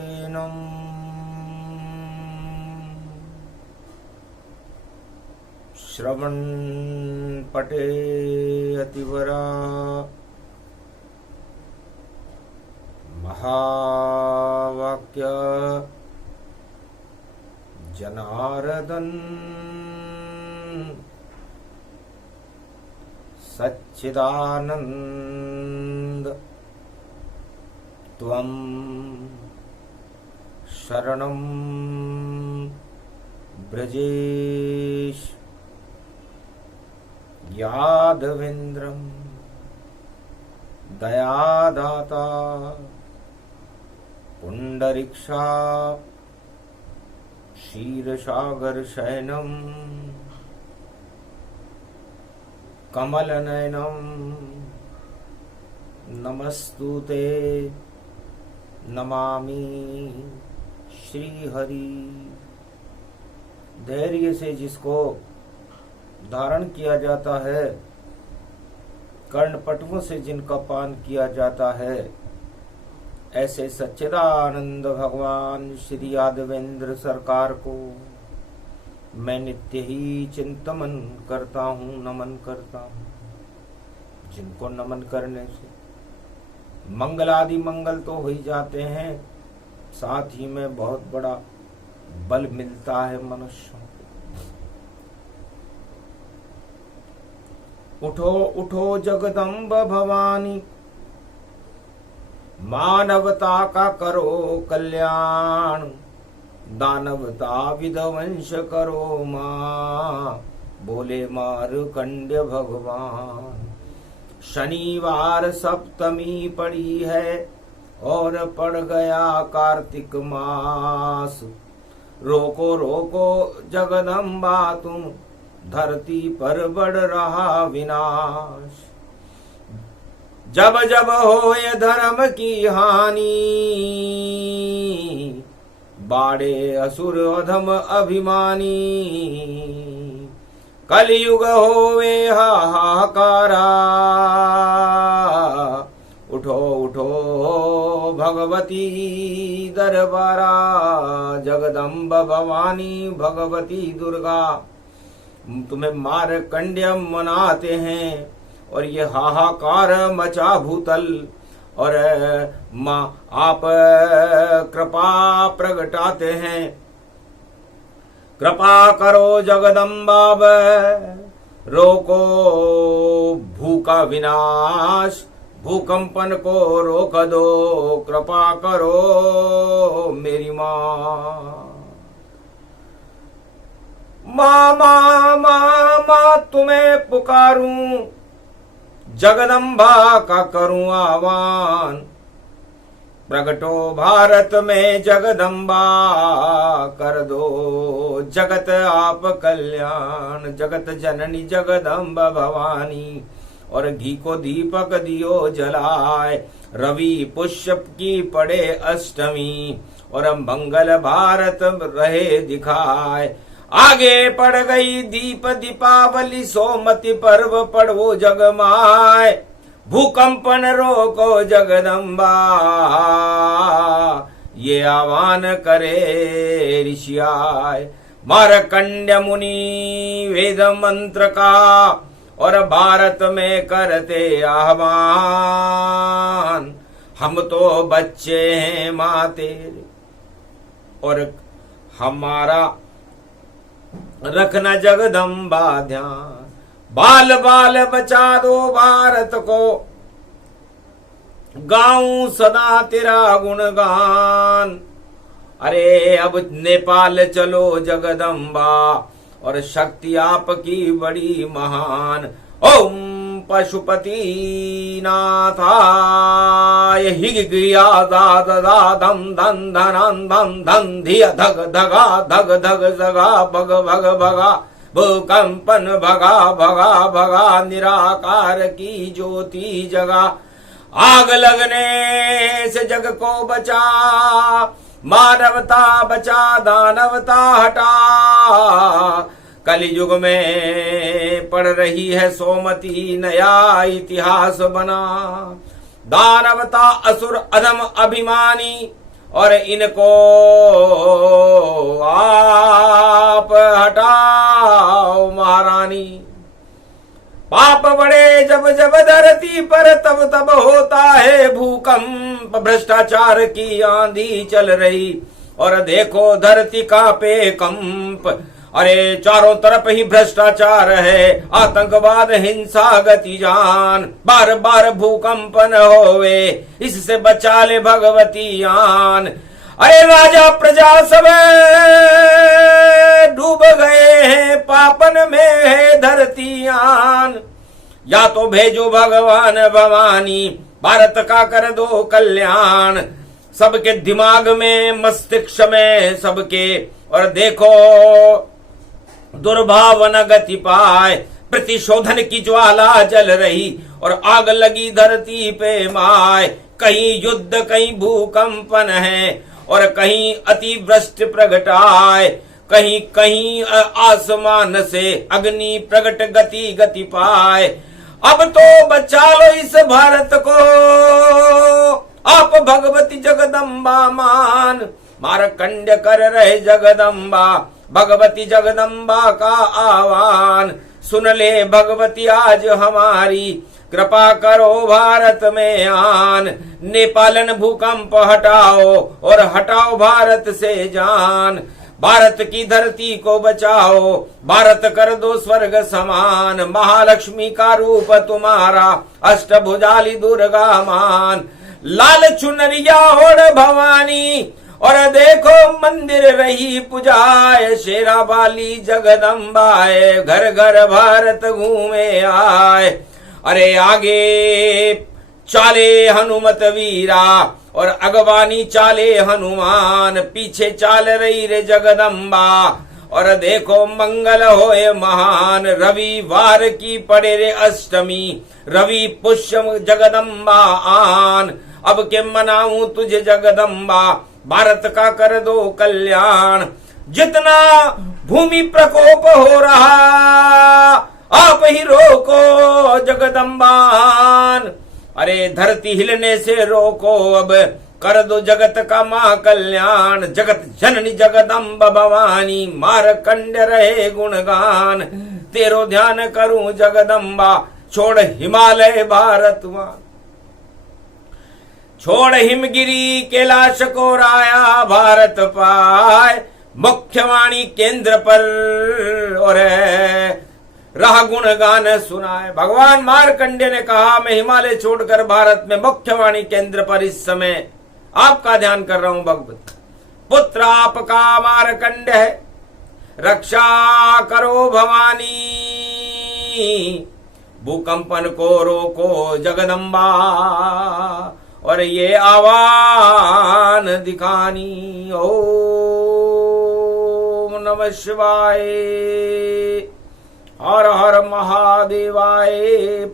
नमः। श्रवण पटे अतिवरा महावाक्य जनार्दन सच्चिदानंद त्वं शरणं ब्रजेश यादवेन्द्रं दयादाता पुंडरीक्षा क्षीरसागर शयनम कमलनयनम नमस्तुते नमामि श्रीहरि। धैर्य से जिसको धारण किया जाता है, कर्णपटुओं से जिनका पान किया जाता है, ऐसे सच्चिदानंद भगवान श्री यादवेंद्र सरकार को मैं नित्य ही चिंतन करता हूँ, नमन करता हूँ। जिनको नमन करने से मंगलादि मंगल तो हो ही जाते हैं, साथ ही में बहुत बड़ा बल मिलता है मनुष्यों को। उठो उठो जगदम्ब भवानी, मानवता का करो कल्याण, दानवता विध्वंस करो मां, बोले मार्कंड्य भगवान। शनिवार सप्तमी पड़ी है और पड़ गया कार्तिक मास, रोको रोको जगदम्बा तुम, धरती पर बढ़ रहा विनाश। जब जब हो ये धर्म की हानि, बाड़े असुर अधम अभिमानी। कलयुग होवे हाहाकारा, उठो उठो भगवती दरबारा। जगदम्ब भवानी भगवती दुर्गा तुम्हें मार्कंड्य मनाते हैं और ये हाहाकार मचा भूतल। और माँ आप कृपा प्रगटाते हैं, कृपा करो जगदम्बा, रोको भू का विनाश, भूकंपन को रोक दो, कृपा करो मेरी माँ। माँ माँ माँ माँ तुम्हें पुकारूं, जगदम्बा का करूं आह्वान। प्रगटो भारत में जगदम्बा, कर दो जगत आप कल्याण। जगत जननी जगदम्बा भवानी, और घी को दीपक दियो जलाए। रवि पुष्प की पड़े अष्टमी, और मंगल भारत रहे दिखाए। आगे पड़ गई दीप दीपावली, सोमति पर्व पड़ो जगमाए। भूकंपन रोको जगदम्बा, ये आह्वान करे ऋषियाय। मार्कंड्य मुनि वेद मंत्र का, और भारत में करते आह्वान। हम तो बच्चे हैं माँ तेरे, और हमारा रखना जगदम्बा ध्यान। बाल बाल बचा दो भारत को, गाऊं सदा तेरा गुणगान। अरे अब नेपाल चलो जगदम्बा, और शक्ति आपकी बड़ी महान। ओम पशुपति नाथाय हिगिया दाद दादम धन धनन धन धन धिया धग धगा धग धग जगा भग भग भगा। भूकंपन भगा भगा भगा, निराकार की ज्योति जगा। आग लगने से जग को बचा, मानवता बचा दानवता हटा। कलयुग में पड़ रही है सोमती, नया इतिहास बना। दानवता असुर अधम अभिमानी, और इनको आप हटाओ महारानी। पाप बड़े जब जब धरती पर तब तब होता है भूकंप, भ्रष्टाचार की आंधी चल रही और देखो धरती कांपे कंप। अरे चारों तरफ ही भ्रष्टाचार है, आतंकवाद हिंसा गति जान, बार बार भूकंपन होवे, इससे बचा ले भगवती आन। अरे राजा प्रजा सब डूब गए हैं, पापन में है धरती आन। या तो भेजो भगवान भवानी, भारत का कर दो कल्याण। सबके दिमाग में मस्तिष्क में सबके, और देखो दुर्भावना गति पाए, प्रतिशोधन की ज्वाला जल रही और आग लगी धरती पे माय। कहीं युद्ध कहीं भूकंपन है और कहीं अतिवृष्टि प्रगटाए, कहीं कहीं आसमान से अग्नि प्रगट गति गति पाए। अब तो बचा लो इस भारत को आप भगवती जगदम्बा मान। मारकंड कर रहे जगदम्बा, भगवती जगदम्बा का आह्वान। सुन ले भगवती आज हमारी, कृपा करो भारत में आन। नेपालन भूकंप हटाओ और हटाओ भारत से जान। भारत की धरती को बचाओ, भारत कर दो स्वर्ग समान। महालक्ष्मी का रूप तुम्हारा, अष्टभुजाली दुर्गा मान। लाल चुनरिया ओढ़ भवानी और देखो मंदिर रही पुजाए। शेरा वाली जगदम्बाए घर घर भारत घूमे आए। अरे आगे चाले हनुमत वीरा और अगवानी चाले हनुमान, पीछे चाल रही रे जगदम्बा। और देखो मंगल होए महान, रविवार की पड़े रे अष्टमी, रवि पुष्य जगदम्बा आन। अब के मनाऊं तुझे जगदम्बा, भारत का कर दो कल्याण। जितना भूमि प्रकोप हो रहा आप ही रोको जगदम्बान। अरे धरती हिलने से रोको, अब कर दो जगत का मां कल्याण। जगत जननी जगदम्ब भवानी, मारकंड रहे गुणगान। तेरो ध्यान करूं जगदम्बा, छोड़ हिमालय भारतवान। छोड़ हिमगिरी कैलाश को राया भारत पाए। मुख्यवाणी केंद्र पर और रहा गुणगान सुनाए। भगवान मार्कंडेय ने कहा मैं हिमालय छोड़कर भारत में मुख्यवाणी केंद्र पर इस समय आपका ध्यान कर रहा हूं भगवत। पुत्र आपका मार्कंड है, रक्षा करो भवानी। भूकंपन को रोको जगदम्बा और ये आह्वान दिखानी। ओम नमः शिवाय, हर हर महादेवाय,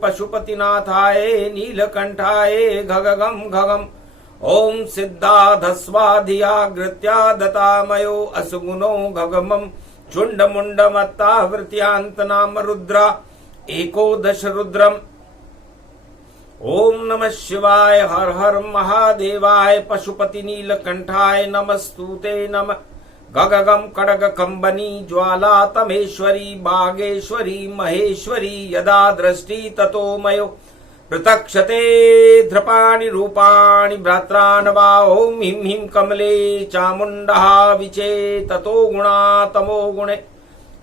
पशुपतिनाथाय, नीलकंठाय घगगम घगम। ओम सिद्धाधस्वाधियाग्रत्या दतामयो असुगुणो घगमम। चुंड मुंड मत्ता वृत्यांत नाम रुद्रा एकोदश रुद्रम। ओम नमः शिवाय, हर हर महादेवाय, पशुपति नीलकंठाय नमस्तुते नमः। गगगम खड्ग कंबनी ज्वाला तमेश्वरी बागेश्वरी महेश्वरी। यदा दृष्टि ततो मयो पृथक्षते ध्रपाणि रूपाणि भ्रात्रान् वा। ओम हिं हिं कमले चामुण्डः विचे ततो गुणा तमो गुणे।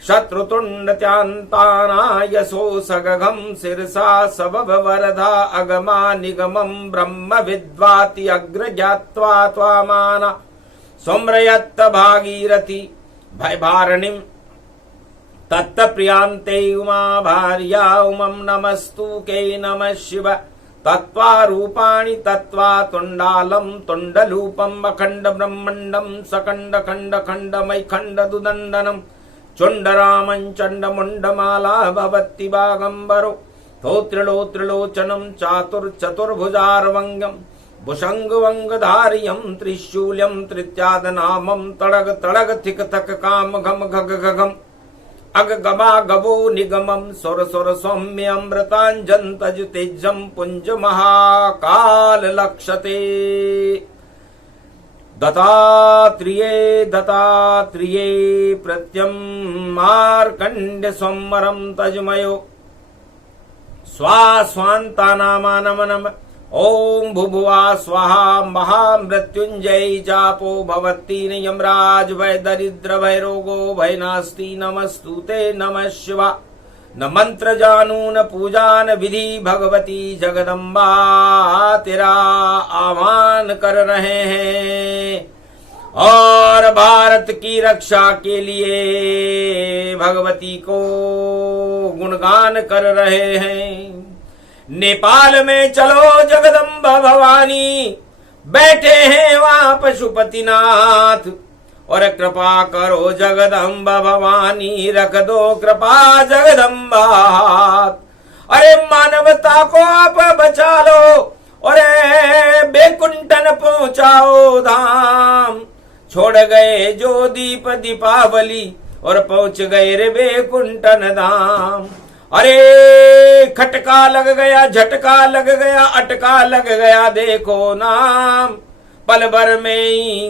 शत्रुतुण्डत्यान्तानायसो सगघं शिरसा सबभ वरदा अगमा निगमं। ब्रह्म विद्वाति अग्रज्ञात्वा त्वामाना सोम्रयत्त भागीरथी भयभारणिं। तत्प्रियांते उमा भार्या उमं नमस्तुके नमः शिव। तत्वा रूपाणि तत्वा तुण्डालं तुण्डलूपम् अखण्ड ब्रह्मण्डं सकण्ड खण्ड खण्डमय खण्ड दुदण्डनम्। चुण्डरामं चण्डमुण्डमाला भवति बागम्बरो। त्रिलोचनं चातुर्चतुर्भुजार्वङ्गम्। भुषङ्गवङ्गधार्यं त्रिशूल्यं त्रित्यादनामं। तडग तडग थिक थक काम घम घग घगम्। अग गमा गवो निगमं सुर सुर सौम्य अमृताञ्जन्तजुतेजं पुञ्ज महाकाल लक्षते। दत्तात्रेये दत्तात्रेये प्रत्यं मार्कण्ड्य स्वमरं तजमयो स्वास्वान्तानामानमनम ओम भुभुवा स्वाहा महामृत्युंजय जापो भवत्तीन यमराज भय दरिद्र भय रोगो भय नास्ति नमस्तुते नमः शिवा न मंत्र जानू न पूजा न विधि भगवती जगदम्बा तेरा आह्वान कर रहे हैं और भारत की रक्षा के लिए भगवती को गुणगान कर रहे हैं। नेपाल में चलो जगदम्बा भवानी बैठे हैं वहां पशुपतिनाथ और कृपा करो जगदम्बा भवानी रख दो कृपा जगदम्बा। अरे मानवता को आप बचा लो और बेकुंठन पहुंचाओ धाम। छोड़ गए जो दीप दीपावली और पहुंच गए रे बेकुंठन धाम। अरे खटका लग गया झटका लग गया अटका लग गया देखो नाम। पल भर में ही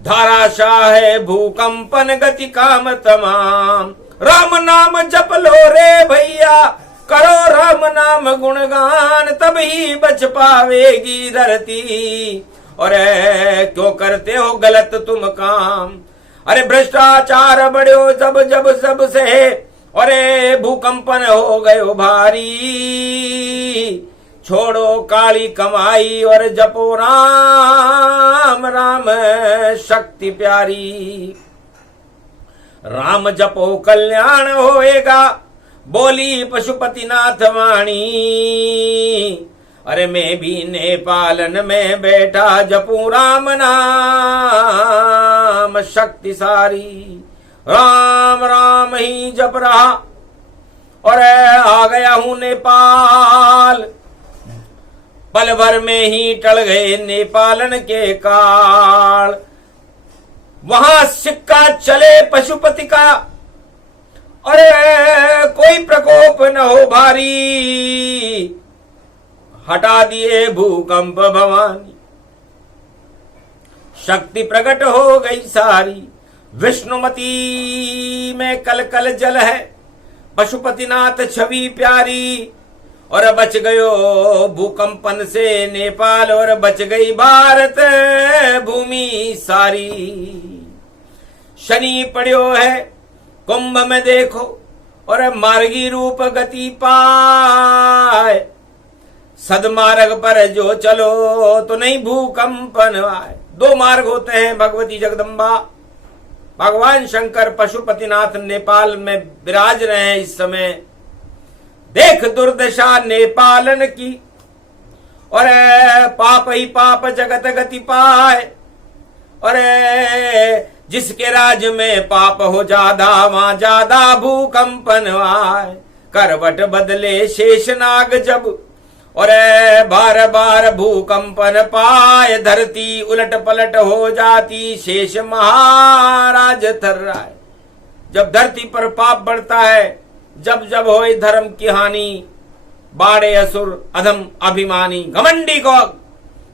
धाराशाह है भूकंपन गति काम तमाम। राम नाम जप लो रे भैया करो राम नाम गुणगान तब ही बच पावेगी धरती। और क्यों करते हो गलत तुम काम। अरे भ्रष्टाचार बढ़ो जब जब सब से और भूकंपन हो गयो भारी। छोड़ो काली कमाई और जपो राम राम शक्ति प्यारी। राम जपो कल्याण होएगा बोली पशुपतिनाथ वाणी। अरे मैं भी नेपालन में बैठा जपू राम नाम शक्ति सारी। राम राम ही जप रहा और आ गया हूं नेपाल। पल भर में ही टल गए नेपालन के काल। वहां सिक्का चले पशुपति का और कोई प्रकोप न हो भारी। हटा दिए भूकंप भवानी शक्ति प्रकट हो गई सारी। विष्णुमती में कल कल जल है पशुपतिनाथ छवि प्यारी। और बच गयो भूकंपन से नेपाल और बच गई भारत भूमि सारी। शनि पड़ियो है कुंभ में देखो और मार्गी रूप गति पाए। सदमार्ग पर जो चलो तो नहीं भूकंपन आए। दो मार्ग होते हैं भगवती जगदम्बा। भगवान शंकर पशुपतिनाथ नेपाल में विराज रहे हैं इस समय। देख दुर्दशा नेपालन की और पाप ही पाप जगत गति पाए। और जिसके राज में पाप हो ज्यादा वहां ज्यादा भूकंपन आए। करवट बदले शेषनाग जब और बार बार भूकंपन पाए। धरती उलट पलट हो जाती शेष महाराज थर्राए। जब धरती पर पाप बढ़ता है जब जब होए धर्म की हानि। बाड़े असुर अधम अभिमानी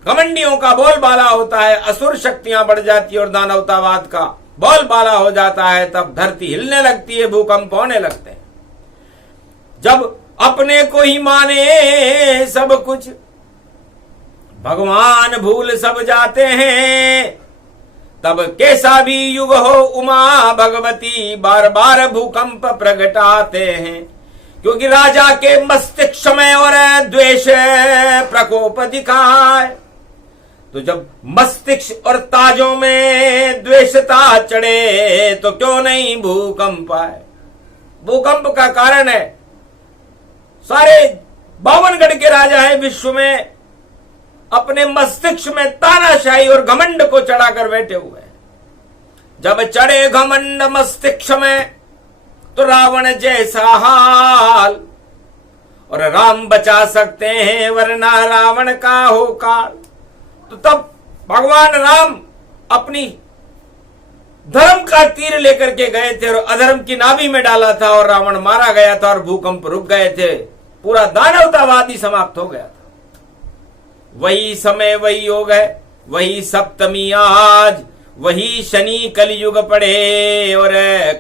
घमंडियों का बोलबाला होता है। असुर शक्तियां बढ़ जाती है और दानवतावाद का बोलबाला हो जाता है। तब धरती हिलने लगती है भूकंप होने लगते हैं। जब अपने को ही माने सब कुछ भगवान भूल सब जाते हैं। तब कैसा भी युग हो उमा भगवती बार बार भूकंप प्रगटाते हैं। क्योंकि राजा के मस्तिष्क में और द्वेष प्रकोप दिखाए। तो जब मस्तिष्क और ताजों में द्वेषता चढ़े तो क्यों नहीं भूकंप आए। भूकंप का कारण है सारे 52 गढ़ के राजा हैं विश्व में अपने मस्तिष्क में तानाशाही और घमंड को चढ़ाकर बैठे हुए हैं। जब चढ़े घमंड मस्तिष्क में तो रावण जैसा हाल। और राम बचा सकते हैं वरना रावण का हो काल। तो तब भगवान राम अपनी धर्म का तीर लेकर के गए थे और अधर्म की नाभि में डाला था और रावण मारा गया था और भूकंप रुक गए थे। पूरा दानवतावाद ही समाप्त हो गया था। वही समय वही योग है वही सप्तमी आज, वही शनि कलयुग पड़े और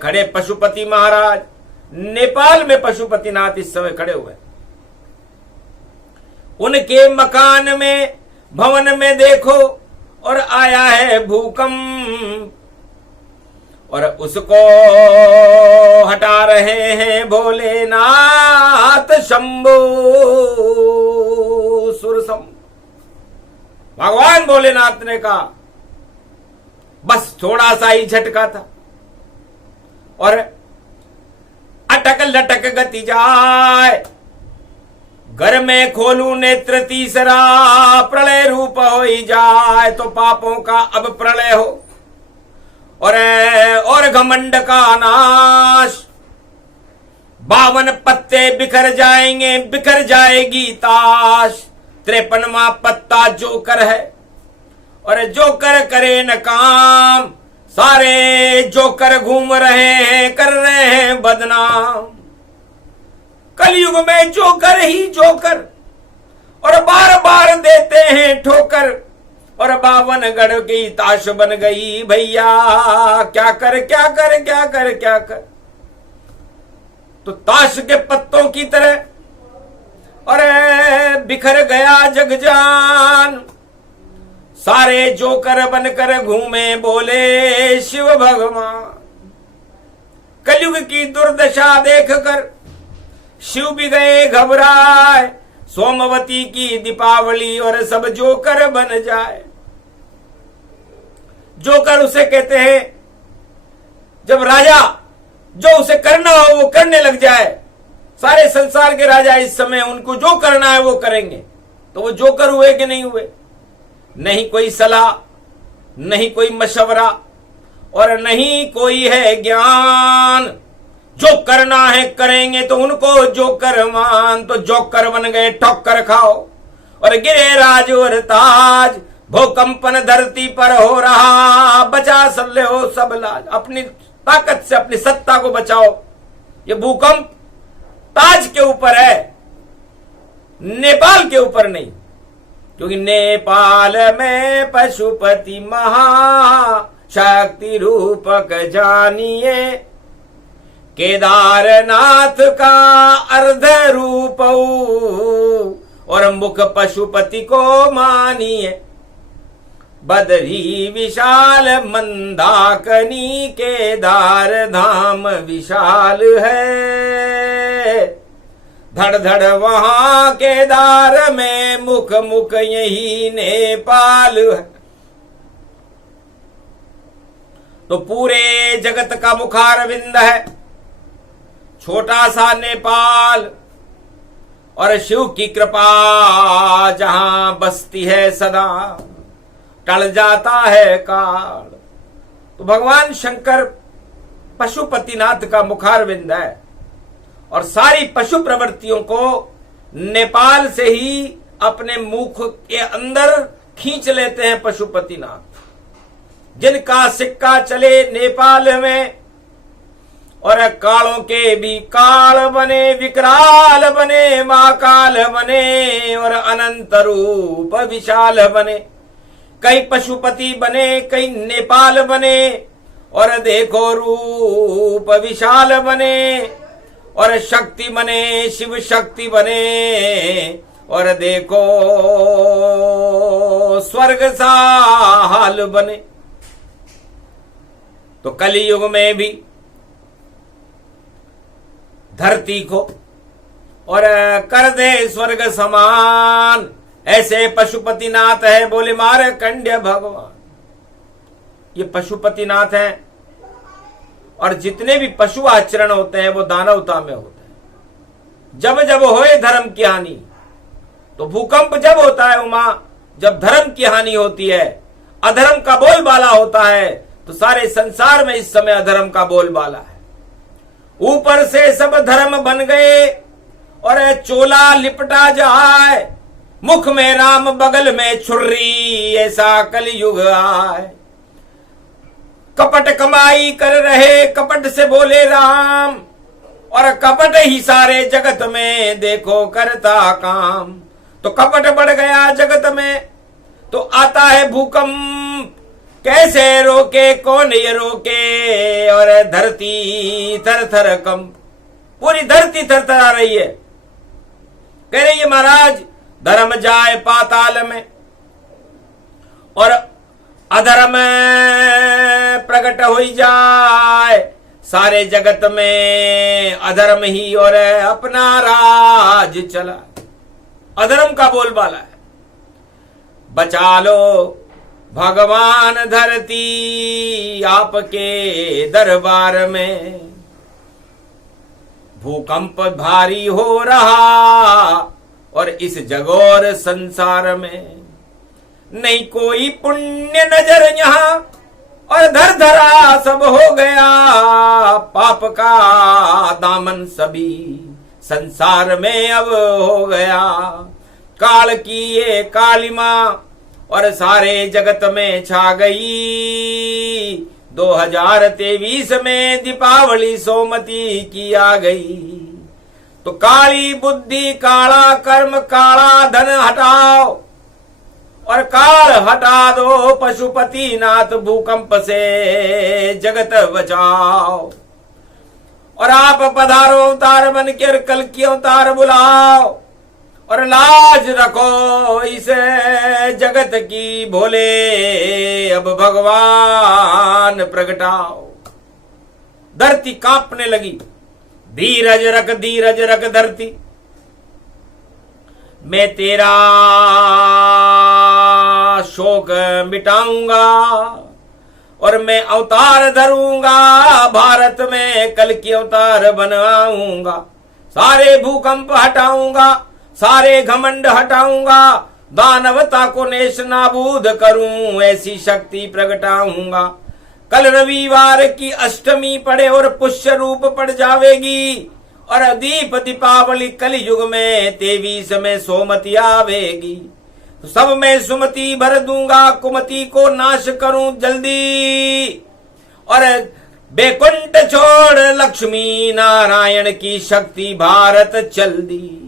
खड़े पशुपति महाराज। नेपाल में पशुपतिनाथ इस समय खड़े हुए। उनके मकान में, भवन में देखो और आया है भूकंप और उसको हटा रहे हैं भोलेनाथ शंभो सुरसम। भगवान भोलेनाथ ने कहा बस थोड़ा सा ही झटका था और अटक लटक गति जाए, घर में खोलू नेत्र तीसरा, प्रलय रूप हो ही जाए। तो पापों का अब प्रलय हो और घमंड का नाश। 52 पत्ते बिखर जाएंगे, बिखर जाएगी ताश। 53वां पत्ता जोकर है और जोकर करे न काम। सारे जोकर घूम रहे हैं, कर रहे हैं बदनाम। कलयुग में जोकर ही जोकर और बार बार देते हैं ठोकर और 52 की ताश बन गई भैया। क्या कर क्या कर क्या कर क्या कर। तो ताश के पत्तों की तरह और बिखर गया जगजान। सारे जोकर बनकर घूमे बोले शिव भगवान। कलयुग की दुर्दशा देखकर शिव भी गए घबराए। सोमवती की दीपावली और सब जोकर बन जाए। जोकर उसे कहते हैं जब राजा जो उसे करना हो वो करने लग जाए। सारे संसार के राजा इस समय उनको जो करना है वो करेंगे। तो वो जोकर हुए कि नहीं हुए? नहीं कोई सलाह, नहीं कोई मशवरा और नहीं कोई है ज्ञान। जो करना है करेंगे तो उनको जोकर मान। तो जोकर बन गए, ठोकर खाओ और गिरे राज और ताज। भूकंपन धरती पर हो रहा, बचा सब ले हो सब लाज। अपनी ताकत से अपनी सत्ता को बचाओ। ये भूकंप ताज के ऊपर है, नेपाल के ऊपर नहीं। क्योंकि नेपाल में पशुपति महा शक्ति रूपक जानिए। केदारनाथ का अर्ध रूप और मुख पशुपति को मानिए। बदरी विशाल मंदाकिनी, केदार धाम विशाल है। धड़ धड़ वहां केदार में, मुख मुख यही नेपाल है। तो पूरे जगत का मुखारविंद है छोटा सा नेपाल और शिव की कृपा जहां बसती है सदा, टल जाता है काल। तो भगवान शंकर पशुपतिनाथ का मुखारविंद है और सारी पशु प्रवृत्तियों को नेपाल से ही अपने मुख के अंदर खींच लेते हैं पशुपतिनाथ। जिनका सिक्का चले नेपाल में और कालों के भी काल बने, विकराल बने, महाकाल बने और अनंत रूप विशाल बने। कई पशुपति बने, कई नेपाल बने और देखो रूप विशाल बने और शक्ति बने, शिव शक्ति बने और देखो स्वर्ग सा हाल बने। तो कलियुग में भी धरती को और कर दे स्वर्ग समान, ऐसे पशुपतिनाथ है बोले मार्कंडेय भगवान। ये पशुपतिनाथ है और जितने भी पशु आचरण होते हैं वो दानवता में होते हैं। जब जब होए धर्म की हानि, तो भूकंप जब होता है उमा, जब धर्म की हानि होती है, अधर्म का बोलबाला होता है, तो सारे संसार में इस समय अधर्म का बोलबाला है। ऊपर से सब धर्म बन गए और चोला लिपटा जाए। मुख में राम बगल में छुर्री, ऐसा कलयुग आए। कपट कमाई कर रहे, कपट से बोले राम और कपट ही सारे जगत में देखो करता काम। तो कपट बढ़ गया जगत में, तो तो आता है भूकंप, कैसे रोके, कौन ये रोके। और धरती थर थर कंप, पूरी धरती थर थर आ रही है। कह रही है महाराज धर्म जाए पाताल में और अधर्म प्रकट हो जाए, सारे जगत में अधर्म ही और अपना राज चला। अधर्म का बोलबाला है। बचा लो भगवान धरती आपके दरबार में, भूकंप भारी हो रहा और इस जगोर संसार में। नहीं कोई पुण्य नजर यहां और धर धरा सब हो गया, पाप का दामन सभी संसार में अब हो गया। काल की ये कालिमा और सारे जगत में छा गई, 2023 में दीपावली सोमती की आ गई। तो काली बुद्धि काला कर्म काला धन हटाओ और काल हटा दो, पशुपति नाथ भूकंप से जगत बचाओ। और आप पधारो अवतार बन के कल की अवतार बुलाओ और लाज रखो इस जगत की, भोले अब भगवान प्रगटाओ। धरती कांपने लगी। धीरज रख धरती, मैं तेरा शोक मिटाऊंगा और मैं अवतार धरूंगा, भारत में कल की अवतार बनाऊंगा। सारे भूकंप हटाऊंगा, सारे घमंड हटाऊंगा, दानवता को नेश नाबूद करूं, ऐसी शक्ति प्रगटाऊंगा। कल रविवार की अष्टमी पड़े और पुष्य रूप पड़ जावेगी और दीप दीपावली कलयुग में 23 में सोमती आवेगी। तो सब में सुमति भर दूंगा, कुमति को नाश करूं जल्दी और बेकुंठ छोड़ लक्ष्मी नारायण की शक्ति भारत चल दी।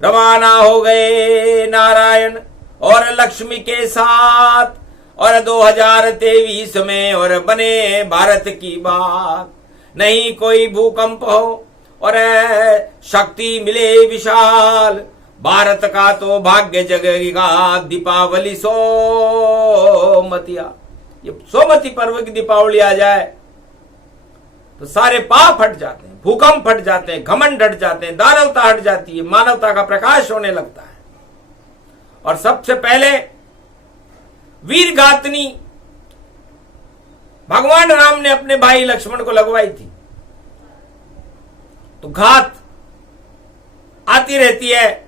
रवाना हो गए नारायण और लक्ष्मी के साथ और 2023 में और बने भारत की बात। नहीं कोई भूकंप हो और शक्ति मिले विशाल, भारत का तो भाग्य जगेगा दीपावली सोमतिया। ये सोमती पर्व की दीपावली आ जाए तो सारे पाप हट जाते हैं, भूकंप हट जाते हैं, घमंड हट जाते हैं, दानवता हट जाती है, मानवता का प्रकाश होने लगता है। और सबसे पहले वीर गातनी भगवान राम ने अपने भाई लक्ष्मण को लगवाई थी। तो घात आती रहती है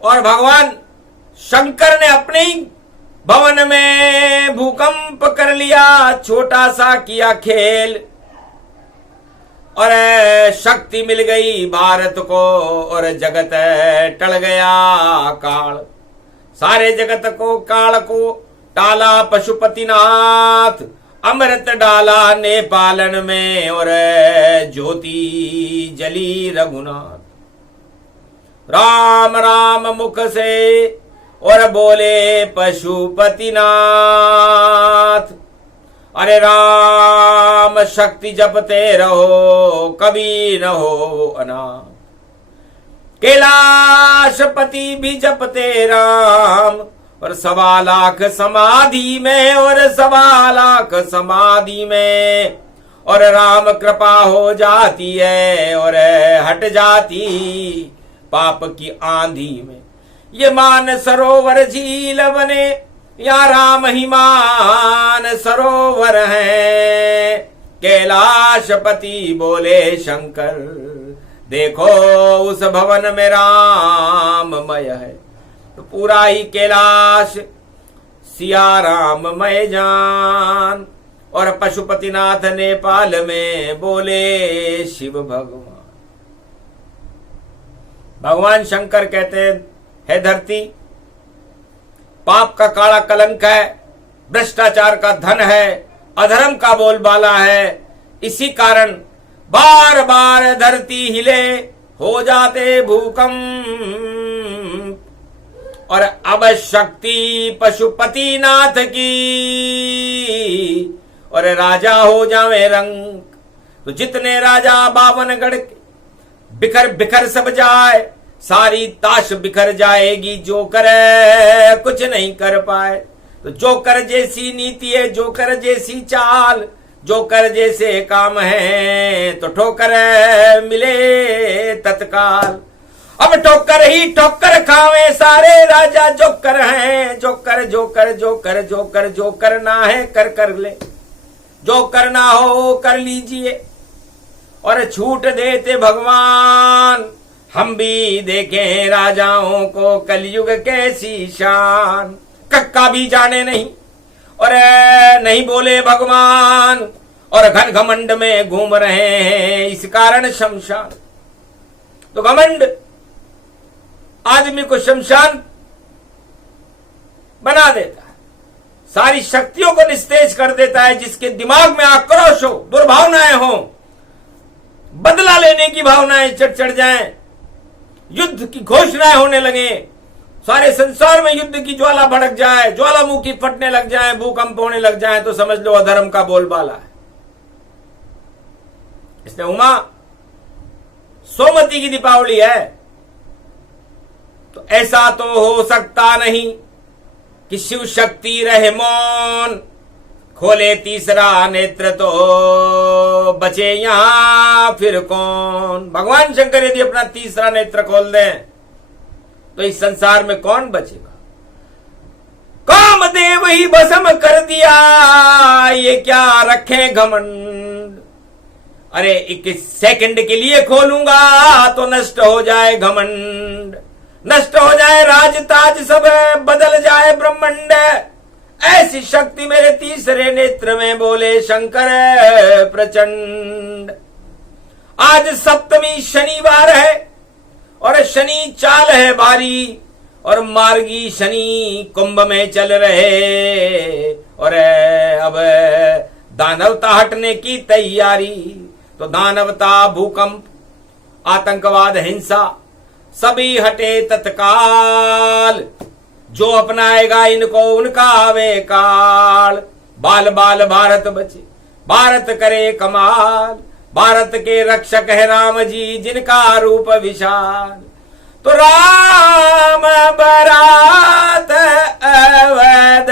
और भगवान शंकर ने अपने ही भवन में भूकंप कर लिया, छोटा सा किया खेल और शक्ति मिल गई भारत को और जगत टल गया काल। सारे जगत को काल को टाला पशुपतिनाथ, अमृत डाला नेपालन में और ज्योति जली रघुनाथ। राम राम मुख से और बोले पशुपतिनाथ, अरे राम शक्ति जपते रहो कभी न हो अनाथ। कैलाशपति भी जपते राम और 1.25 लाख समाधि में और 1.25 लाख समाधि में और राम कृपा हो जाती है और हट जाती पाप की आंधी में। ये मान सरोवर झील बने या राम ही मान सरोवर है। कैलाशपति बोले शंकर, देखो उस भवन में राममय है। तो पूरा ही कैलाश सिया राममय जान। और पशुपतिनाथ नेपाल में बोले शिव भगवान। भगवान शंकर कहते है धरती पाप का काला कलंक है, भ्रष्टाचार का धन है, अधर्म का बोलबाला है। इसी कारण बार बार धरती हिले, हो जाते भूकंप और अब शक्ति पशुपति नाथ की, और राजा हो जावे रंग। तो जितने राजा 52 गढ़ के बिखर बिखर सब जाए, सारी ताश बिखर जाएगी, जोकर कुछ नहीं कर पाए। तो जोकर जैसी नीति है, जोकर जैसी चाल, जोकर जैसे काम है, तो ठोकर मिले तत्काल। अब ठोकर ही ठोकर खावे सारे राजा, जोकर हैं जोकर जोकर जोकर जोकर जो करना है कर कर ले, जो करना हो कर लीजिए। और छूट देते भगवान, हम भी देखें राजाओं को कलयुग कैसी शान। कक्का भी जाने नहीं और नहीं बोले भगवान, और घन घमंड में घूम रहे हैं इस कारण शमशान। तो घमंड आदमी को शमशान बना देता है, सारी शक्तियों को निस्तेज कर देता है। जिसके दिमाग में आक्रोश हो, दुर्भावनाएं हो, बदला लेने की भावनाएं चढ़ जाएं, युद्ध की घोषणाएं होने लगे, सारे संसार में युद्ध की ज्वाला भड़क जाए, ज्वालामुखी फटने लग जाए, भूकंप होने लग जाए, तो समझ लो अधर्म का बोलबाला है। इसलिए उमा सोमवती की दीपावली है। तो ऐसा तो हो सकता नहीं कि शिव शक्ति रहे मौन, खोले तीसरा नेत्र तो बचे यहां फिर कौन। भगवान शंकर यदि अपना तीसरा नेत्र खोल दें तो इस संसार में कौन बचेगा। कामदेव ही भस्म कर दिया, ये क्या रखे घमंड। अरे 21 सेकंड के लिए खोलूंगा तो नष्ट हो जाए घमंड, नष्ट हो जाए राज ताज, सब बदल जाए ब्रह्मांड। ऐसी शक्ति मेरे तीसरे नेत्र में, बोले शंकर प्रचंड। आज सप्तमी शनिवार है और शनि चाल है भारी, और मार्गी शनि कुंभ में चल रहे, और अब दानवता हटने की तैयारी। तो दानवता, भूकंप, आतंकवाद, हिंसा सभी हटे तत्काल। जो अपनाएगा इनको उनका आवे काल। बाल बाल भारत बचे, भारत करे कमाल, भारत के रक्षक है राम जी जिनका रूप विशाल। तो राम बरात अवध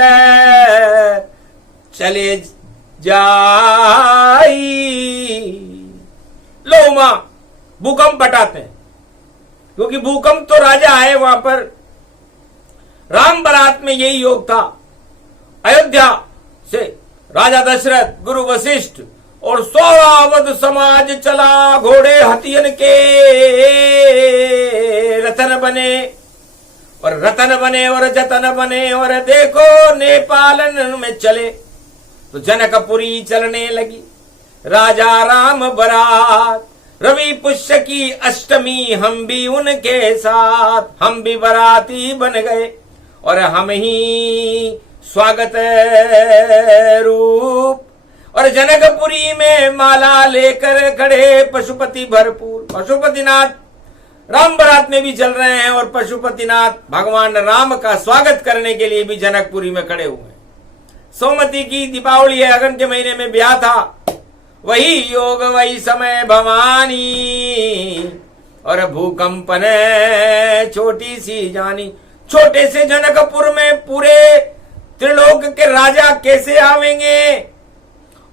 चले जाई। लो मां भूकंप हटाते हैं, क्योंकि भूकंप तो राजा आए वहां पर। राम बारात में यही योग था। अयोध्या से राजा दशरथ, गुरु वशिष्ठ और 16 अवध समाज चला, घोड़े हथियन के रतन बने, और रतन बने और जतन बने, और देखो नेपालन में चले। तो जनकपुरी चलने लगी राजा राम बारात। रवि पुष्य की अष्टमी हम भी उनके साथ, हम भी बाराती बन गए, और हम ही स्वागत रूप। और जनकपुरी में माला लेकर खड़े पशुपति भरपूर। पशुपतिनाथ राम बारात में भी चल रहे हैं, और पशुपतिनाथ भगवान राम का स्वागत करने के लिए भी जनकपुरी में खड़े हुए हैं। सोमवती की दीपावली है, अगन के महीने में ब्याह था, वही योग वही समय भवानी। और भूकंप ने छोटी सी जानी। छोटे से जनकपुर में पूरे त्रिलोक के राजा कैसे आवेंगे,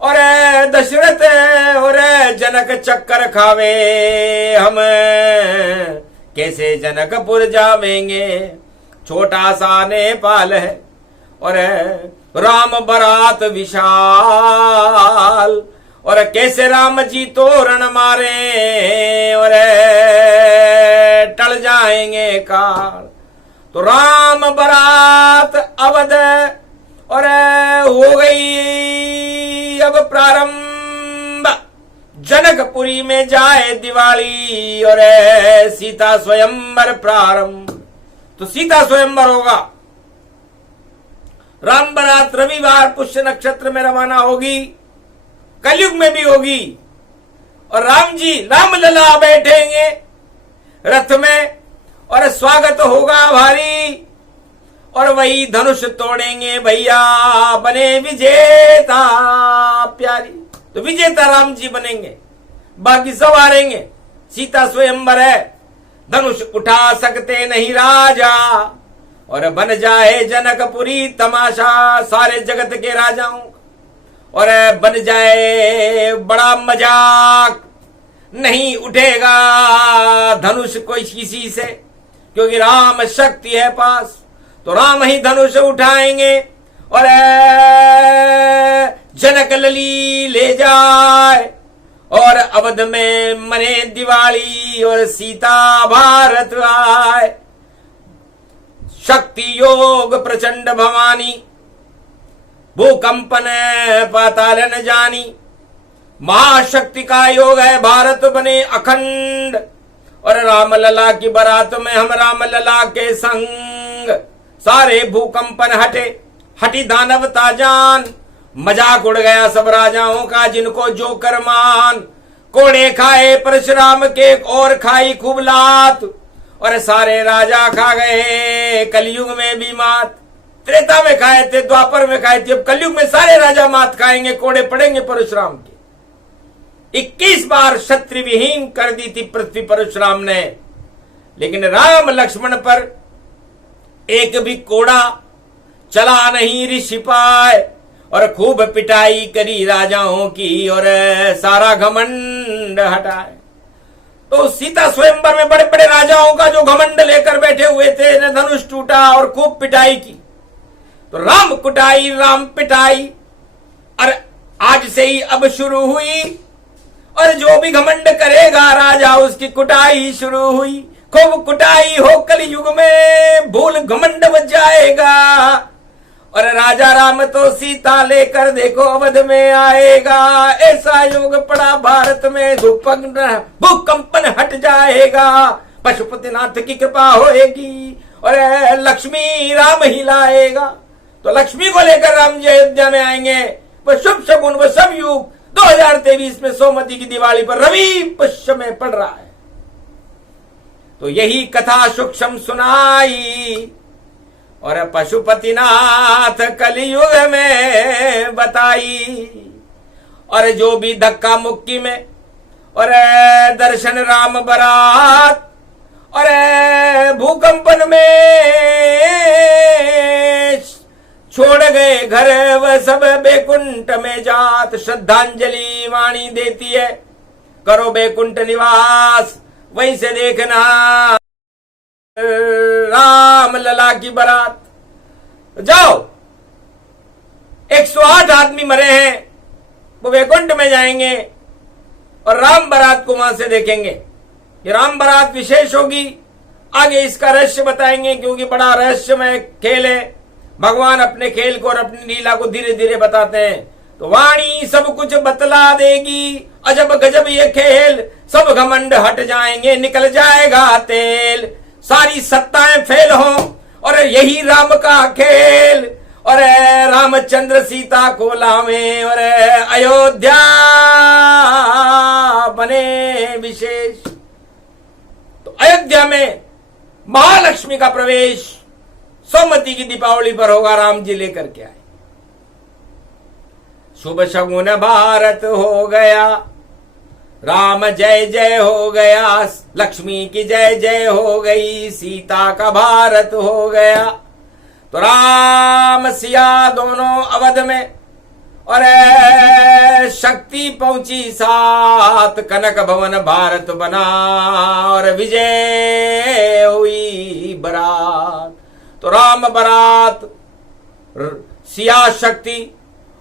और दशरथ और जनक चक्कर खावे, हम कैसे जनकपुर जावेंगे। छोटा सा नेपाल है और राम बारात विशाल, और कैसे राम जी तोरण मारे, और टल जाएंगे काल। तो राम बारात अवध और हो गई अब प्रारंभ। जनकपुरी में जाए दिवाली, और सीता स्वयंवर प्रारंभ। तो सीता स्वयंवर होगा। राम बारात रविवार पुष्य नक्षत्र में रवाना होगी, कलयुग में भी होगी। और राम जी रामलला बैठेंगे रथ में, और स्वागत होगा भारी। और वही धनुष तोड़ेंगे भैया, बने विजेता प्यारी। तो विजेता राम जी बनेंगे, बाकी सब हारेंगे। सीता स्वयंवर है, धनुष उठा सकते नहीं राजा, और बन जाए जनकपुरी तमाशा सारे जगत के राजाओं, और बन जाए बड़ा मजाक, नहीं उठेगा धनुष कोई किसी से, क्योंकि राम शक्ति है पास। तो राम ही धनुष उठाएंगे और जनक लली ले जाए, और अवध में मने दिवाली और सीता भारत आए। शक्ति योग प्रचंड भवानी, भूकंपन पाताल न जानी। महाशक्ति का योग है, भारत बने अखंड, और राम लला की बारात में हम राम लला के संग। सारे भूकंपन हटे, हटी दानव ताजान, मजाक उड़ गया सब राजाओं का जिनको जो कर मान। कोड़े खाए परशुराम के और खाई खूब लात, और सारे राजा खा गए कलयुग में भी मात। त्रेता में खाए थे, द्वापर में खाए थे, अब कलयुग में सारे राजा मात खाएंगे, कोड़े पड़ेंगे परशुराम के। 21 बार क्षत्रि विहीन कर दी थी पृथ्वी परशुराम ने, लेकिन राम लक्ष्मण पर एक भी कोड़ा चला नहीं ऋषि पाए, और खूब पिटाई करी राजाओं की और सारा घमंड हटाए। तो सीता स्वयंवर में बड़े बड़े राजाओं का जो घमंड लेकर बैठे हुए थे ने धनुष टूटा और खूब पिटाई की। तो राम कुटाई राम पिटाई, और आज से ही अब शुरू हुई, और जो भी घमंड करेगा राजा उसकी कुटाई शुरू हुई। खूब कुटाई हो कलयुग में, भूल घमंड बच जाएगा, और राजा राम तो सीता लेकर देखो अवध में आएगा। ऐसा योग पड़ा भारत में, भूकंपन हट जाएगा, पशुपतिनाथ की कृपा होएगी, और लक्ष्मी राम ही लाएगा। तो लक्ष्मी को लेकर राम जी अयोध्या में आएंगे। वो शुभ शगुन वो सब युग 2023 में सोमवती की दिवाली पर रवि पुष्य में पड़ रहा है। तो यही कथा सूक्ष्म सुनाई, और पशुपतिनाथ कलयुग में बताई। और जो भी धक्का मुक्की में और दर्शन राम बरात, और भूकंपन में छोड़ गए घर वह सब बैकुंठ में जात। श्रद्धांजलि वाणी देती है, करो बैकुंठ निवास, वहीं से देखना राम लला की बारात। जाओ, 108 आदमी मरे हैं, वो वैकुंठ में जाएंगे और राम बारात को वहां से देखेंगे। ये राम बारात विशेष होगी, आगे इसका रहस्य बताएंगे, क्योंकि बड़ा रहस्यमय खेल है। भगवान अपने खेल को और अपनी लीला को धीरे धीरे बताते हैं। तो वाणी सब कुछ बतला देगी, अजब गजब ये खेल, सब घमंड हट जाएंगे, निकल जाएगा तेल, सारी सत्ताएं फेल हों, और यही राम का खेल। और रामचंद्र सीता को लावे, और अयोध्या बने विशेष। तो अयोध्या में महालक्ष्मी का प्रवेश सोमवती की दीपावली पर होगा, राम जी लेकर के आए। शुभ शगुन भारत हो गया, राम जय जय हो गया, लक्ष्मी की जय जय हो गई, सीता का भारत हो गया। तो राम सिया दोनों अवध में, और शक्ति पहुंची साथ, कनक भवन भारत बना, और विजय हुई बारात। तो राम बारात, सिया शक्ति,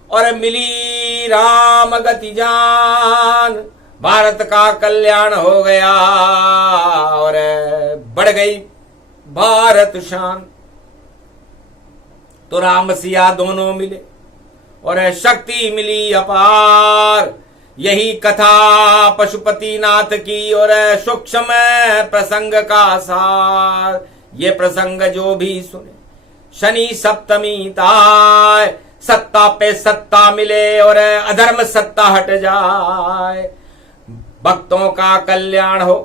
और मिली राम गति जान, भारत का कल्याण हो गया, और बढ़ गई भारत शान। तो राम सिया दोनों मिले, और शक्ति मिली अपार। यही कथा पशुपतिनाथ की, और सूक्ष्म प्रसंग का सार। ये प्रसंग जो भी सुने, शनि सप्तमी ताय, सत्ता पे सत्ता मिले, और अधर्म सत्ता हट जाए, भक्तों का कल्याण हो,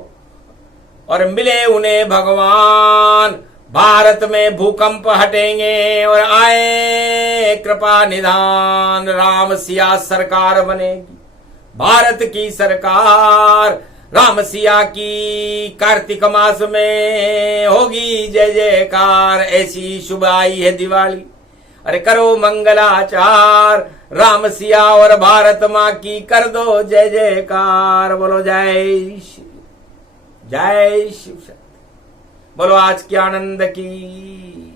और मिले उन्हें भगवान। भारत में भूकंप हटेंगे और आए कृपा निधान, राम सिया सरकार बनेगी, भारत की सरकार राम सिया की, कार्तिक मास में होगी जय जयकार, ऐसी शुभ आई है दिवाली, अरे करो मंगलाचार, राम सिया और भारत माँ की कर दो जय जयकार। बोलो जय शिव शक्ति, बोलो आज के आनंद की।